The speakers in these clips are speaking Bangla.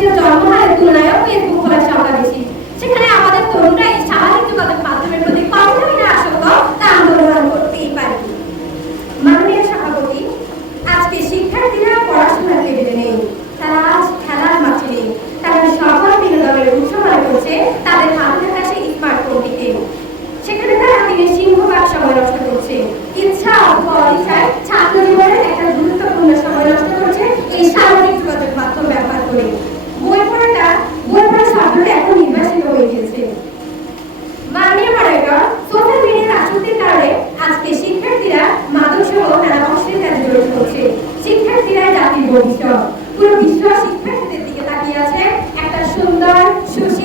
这个角度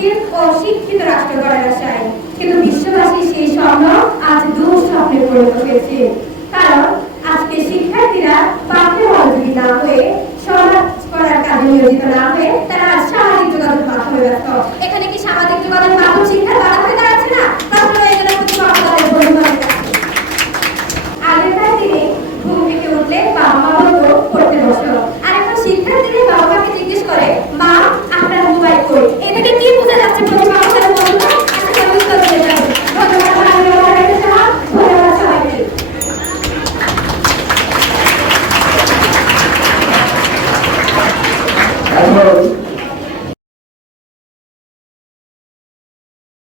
সুশীল ও রাষ্ট্র গড়ার আশায়। কিন্তু বিশ্ববাসী সেই স্বপ্ন আজ দুঃস্বপ্নে পরিণত হয়েছে। কারণ আজকে শিক্ষার্থীরা পাঠ্য না হয়ে সমাজ করার কাজে নিয়োজিত না হয়ে তারা Álvaro